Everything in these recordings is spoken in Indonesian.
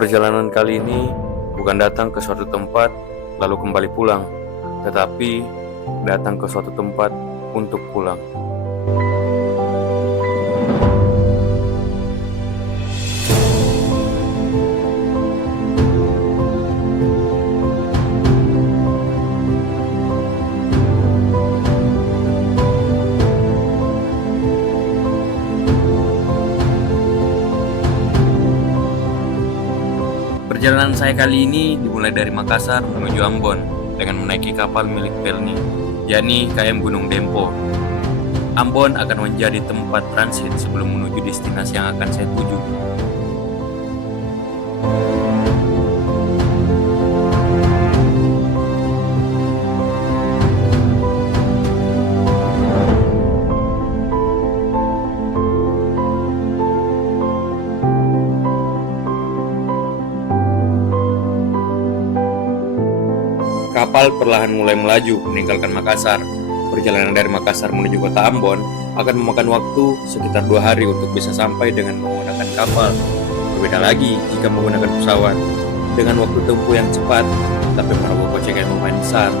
Perjalanan kali ini bukan datang ke suatu tempat lalu kembali pulang, tetapi datang ke suatu tempat untuk pulang. Perjalanan saya kali ini dimulai dari Makassar menuju Ambon dengan menaiki kapal milik Pelni, yakni KM Gunung Dempo. Ambon akan menjadi tempat transit sebelum menuju destinasi yang akan saya tuju. Kapal perlahan mulai melaju meninggalkan Makassar. Perjalanan dari Makassar menuju kota Ambon akan memakan waktu sekitar 2 hari untuk bisa sampai dengan menggunakan kapal. Berbeda lagi jika menggunakan pesawat, dengan waktu tempuh yang cepat, tapi merogoh kocek yang lumayan besar.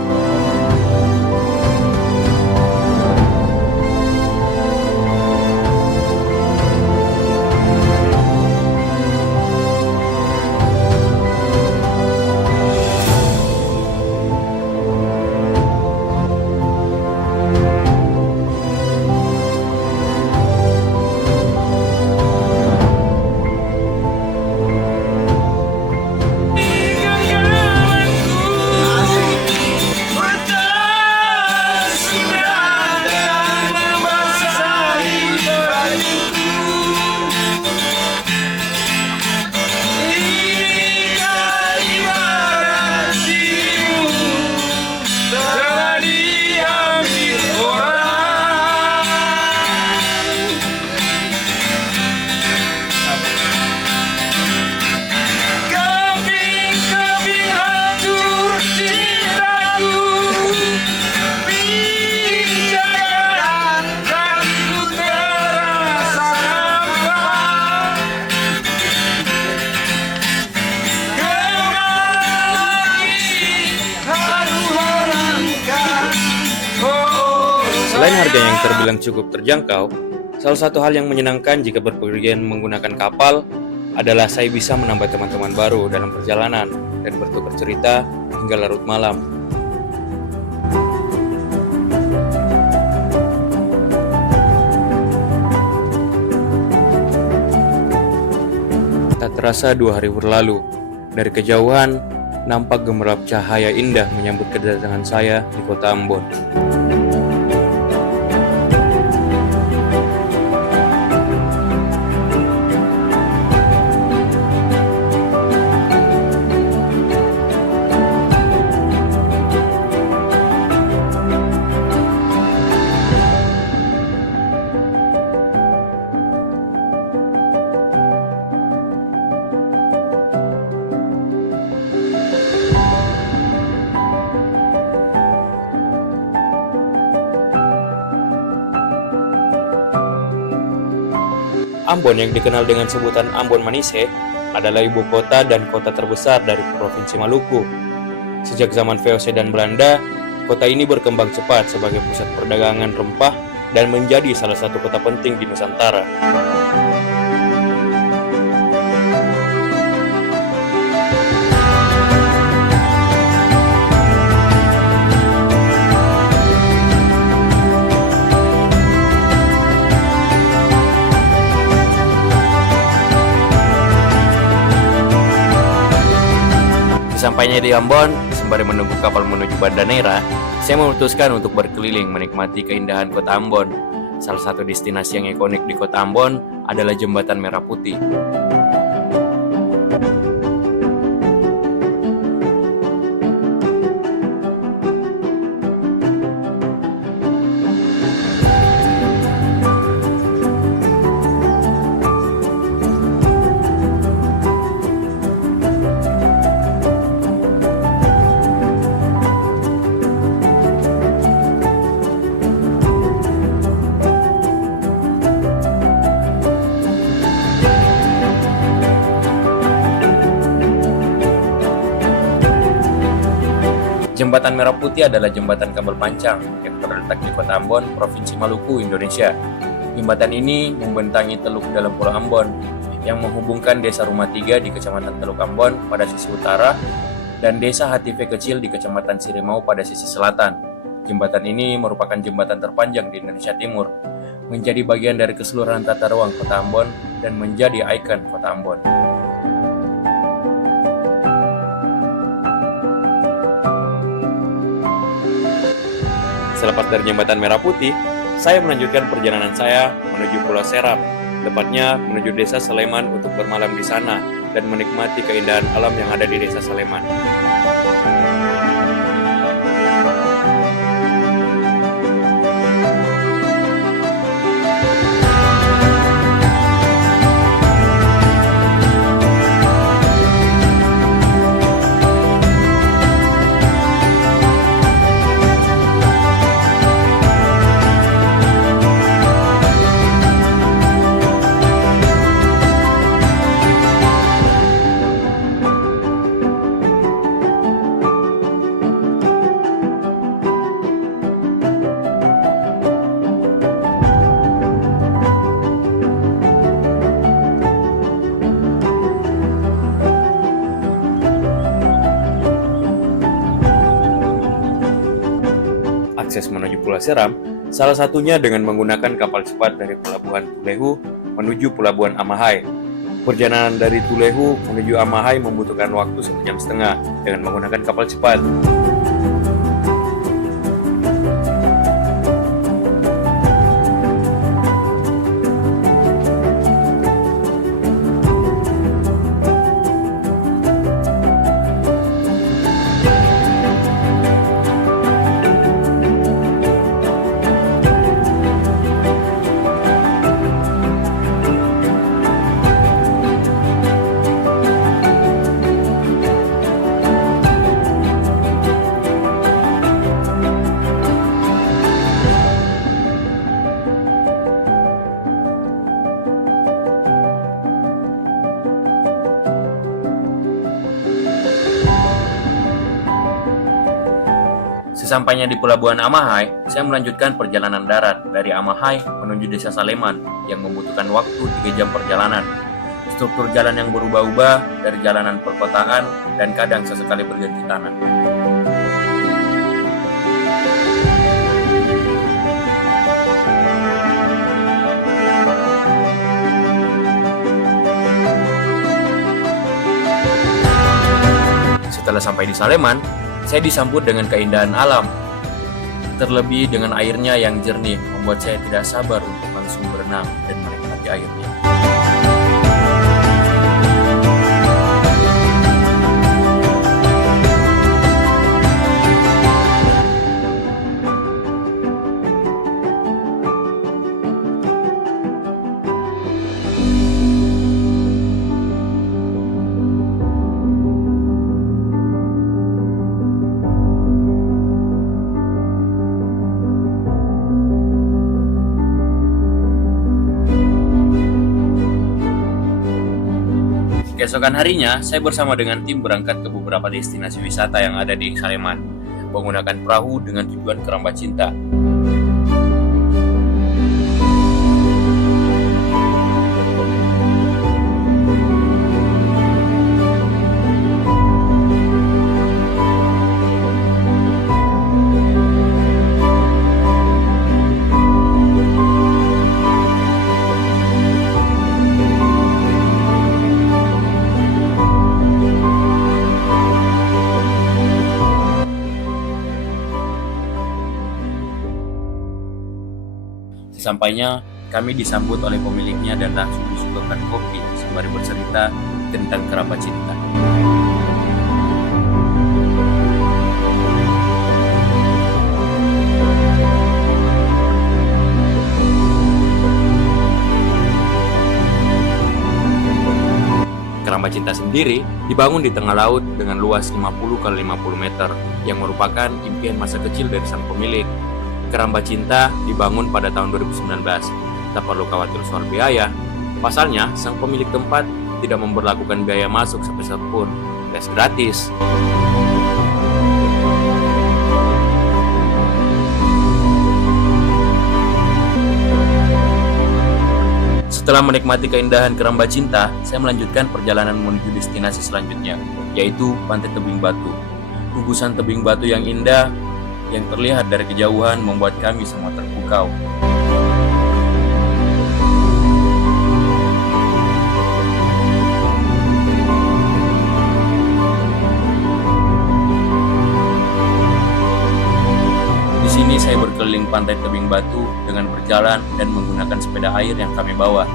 Selain harga yang terbilang cukup terjangkau, salah satu hal yang menyenangkan jika berpergian menggunakan kapal adalah saya bisa menambah teman-teman baru dalam perjalanan dan bertukar cerita hingga larut malam. Tak terasa 2 hari berlalu. Dari kejauhan, nampak gemerlap cahaya indah menyambut kedatangan saya di kota Ambon. Ambon yang dikenal dengan sebutan Ambon Manise adalah ibu kota dan kota terbesar dari Provinsi Maluku. Sejak zaman VOC dan Belanda, kota ini berkembang cepat sebagai pusat perdagangan rempah dan menjadi salah satu kota penting di Nusantara. Sesampainya di Ambon, sembari menunggu kapal menuju Banda Neira, saya memutuskan untuk berkeliling menikmati keindahan kota Ambon. Salah satu destinasi yang ikonik di kota Ambon adalah Jembatan Merah Putih. Jembatan Merah Putih adalah jembatan kabel pancang yang terletak di Kota Ambon, Provinsi Maluku, Indonesia. Jembatan ini membentangi Teluk dalam Pulau Ambon yang menghubungkan Desa Rumah Tiga di Kecamatan Teluk Ambon pada sisi utara dan Desa Hative Kecil di Kecamatan Sirimau pada sisi selatan. Jembatan ini merupakan jembatan terpanjang di Indonesia Timur, menjadi bagian dari keseluruhan tata ruang Kota Ambon dan menjadi ikon Kota Ambon. Selepas dari Jembatan Merah Putih, saya melanjutkan perjalanan saya menuju Pulau Seram, tepatnya menuju Desa Saleman untuk bermalam di sana dan menikmati keindahan alam yang ada di Desa Saleman. Akses menuju Pulau Seram, salah satunya dengan menggunakan kapal cepat dari Pelabuhan Tulehu menuju Pelabuhan Amahai. Perjalanan dari Tulehu menuju Amahai membutuhkan waktu 1,5 jam dengan menggunakan kapal cepat. Sesampainya di Pelabuhan Amahai, saya melanjutkan perjalanan darat dari Amahai menuju Desa Saleman yang membutuhkan waktu 3 jam perjalanan. Struktur jalan yang berubah-ubah dari jalanan perkotaan dan kadang sesekali berganti tanah. Setelah sampai di Saleman, saya disambut dengan keindahan alam. Terlebih dengan airnya yang jernih, membuat saya tidak sabar untuk langsung berenang dan menikmati airnya. Keesokan harinya, saya bersama dengan tim berangkat ke beberapa destinasi wisata yang ada di Saleman, menggunakan perahu dengan tujuan Keramba Cinta. Sesampainya, kami disambut oleh pemiliknya dan langsung disuguhkan kopi sembari bercerita tentang Keramba Cinta. Keramba Cinta sendiri dibangun di tengah laut dengan luas 50 x 50 meter yang merupakan impian masa kecil dari sang pemilik. Keramba Cinta dibangun pada tahun 2019. Tak perlu khawatir soal biaya. Pasalnya, sang pemilik tempat tidak memberlakukan biaya masuk sepeser pun, alias gratis. Setelah menikmati keindahan Keramba Cinta, saya melanjutkan perjalanan menuju destinasi selanjutnya, yaitu Pantai Tebing Batu. Gugusan tebing batu yang indah yang terlihat dari kejauhan membuat kami semua terpukau. Di sini saya berkeliling Pantai Tebing Batu dengan berjalan dan menggunakan sepeda air yang kami bawa.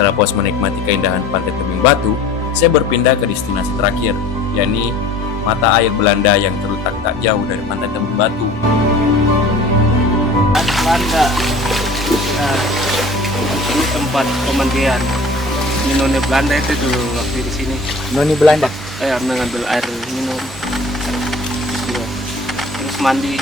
Setelah puas menikmati keindahan Pantai Tebing Batu, saya berpindah ke destinasi terakhir, yakni Mata Air Belanda yang terletak tak jauh dari Pantai Tebing Batu. Belanda. Nah, ini tempat pemandian. Ini noni Belanda itu dulu waktu di sini. Noni Belanda. Mengambil air minum. Terus mandi.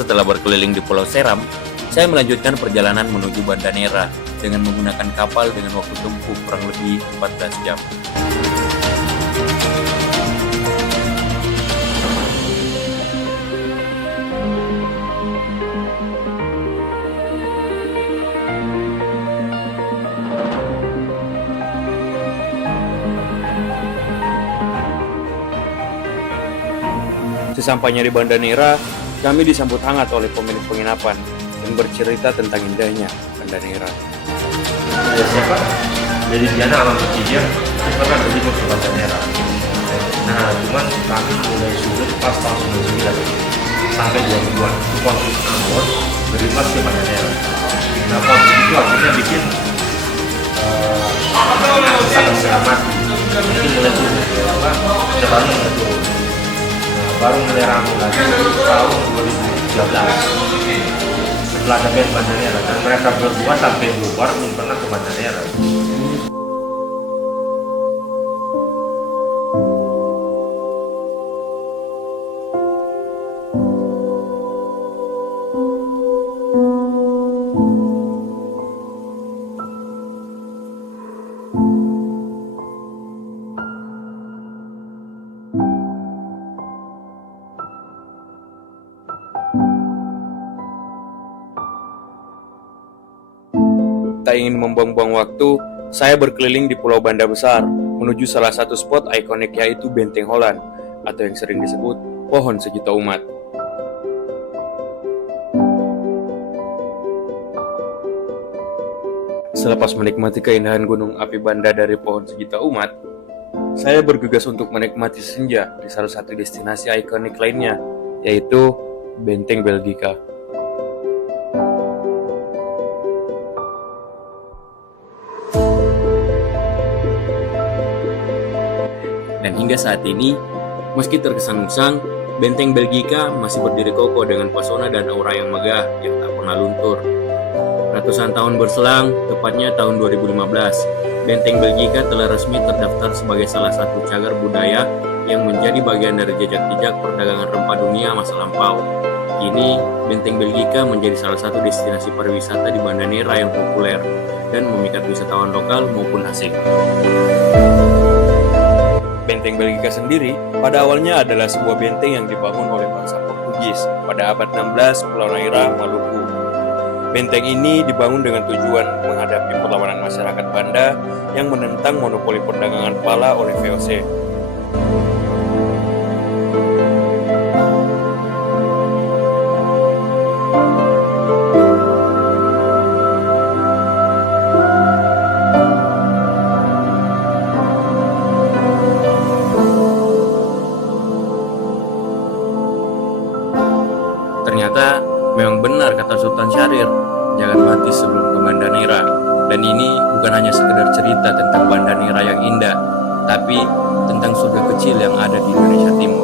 Setelah berkeliling di Pulau Seram, saya melanjutkan perjalanan menuju Banda Neira dengan menggunakan kapal dengan waktu tempuh kurang lebih 14 jam. Sesampainya di Banda Neira, kami disambut hangat oleh pemilik penginapan dan bercerita tentang indahnya Banda Neira. Ya siapa? Jadi Diana alam berpikir kita kan berlibur ke Banda Neira. Nah, cuman kami mulai surut pas tahun 99 sampai 2000-an. Waktu Ambon berlibur ke Banda Neira. Nah, waktu itu akhirnya bikin sangat selamat. Itu mulai turun, sekarang mulai turun. Baru mulai ramai lagi tahun 2013 setelah ada band Banda Neira, dan mereka berdua sampai keluar belum pernah ke Banda Neira. Tak ingin membuang-buang waktu, saya berkeliling di Pulau Banda Besar menuju salah satu spot ikonik, yaitu Benteng Holland atau yang sering disebut Pohon Sejuta Umat. Selepas menikmati keindahan gunung api Banda dari Pohon Sejuta Umat, saya bergegas untuk menikmati senja di salah satu destinasi ikonik lainnya, yaitu Benteng Belgika. Dan hingga saat ini, meski terkesan usang, Benteng Belgika masih berdiri kokoh dengan pesona dan aura yang megah yang tak pernah luntur. Ratusan tahun berselang, tepatnya tahun 2015, Benteng Belgika telah resmi terdaftar sebagai salah satu cagar budaya yang menjadi bagian dari jejak-jejak perdagangan rempah dunia masa lampau. Kini, Benteng Belgika menjadi salah satu destinasi pariwisata di Banda Neira yang populer. dan memikat wisatawan lokal maupun asing. Benteng Belgika sendiri pada awalnya adalah sebuah benteng yang dibangun oleh bangsa Portugis pada abad 16 Pulau Naira, Maluku. Benteng ini dibangun dengan tujuan menghadapi perlawanan masyarakat Banda yang menentang monopoli perdagangan pala oleh VOC. Ternyata memang benar kata Sultan Syahrir, jangan mati sebelum ke Banda Neira. Dan ini bukan hanya sekedar cerita tentang Banda Neira yang indah, tapi tentang surga kecil yang ada di Indonesia Timur.